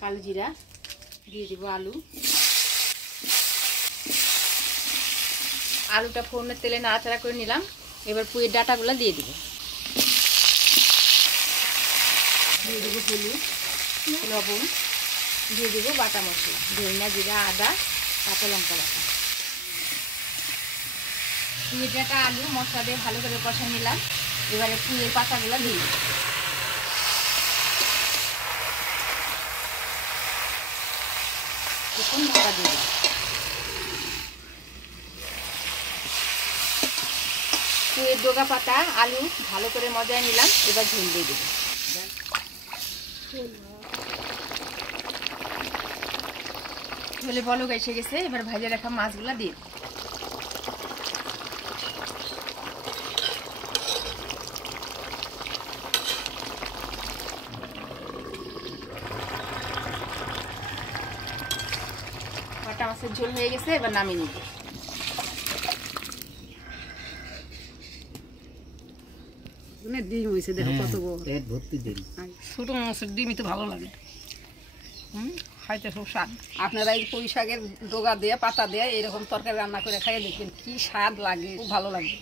কালো জিরা দিয়ে দিব। আলুটা ফোড়নের তেলে নাড়াচাড়া করে নিলাম। এবার পুঁইয়ের ডাঁটাগুলো দিয়ে দিব। দিয়ে দেবো হলুদ, লবণ, দিয়ে দেবো বাটা মশলা, ধনিয়া, জিরা, আদা, কাঁচা লঙ্কা বাটা। পুঁইয়ের ডাঁটা আলু মশলা দিয়ে ভালো করে কষা নিলাম। এবারে পুঁইয়ের পাতাগুলো দিয়ে দিই। এখন ঢাকা দিয়ে দিই। পুঁইয়ের ডগা পাতা আলু ভালো করে মজায় নিলাম। এবার ঝোল দিয়ে দেবো। ঝোলে বলক এসে গেছে। এবার ভাজে রাখা মাছগুলো দিয়ে দিই। বাটা মাছের ঝোল হয়ে গেছে। এবার নামিয়ে নিব। ডিম হয়েছে, দেখো কত বড় ভর্তি ডিম। ছোট মাছের ডিমই তো ভালো লাগে। খাইতে খুব স্বাদ। আপনারা এই পুঁই শাকের ডগা দিয়ে পাতা দিয়ে এরকম তরকারি রান্না করে খাইয়ে দেখবেন কি স্বাদ লাগে, খুব ভালো লাগে।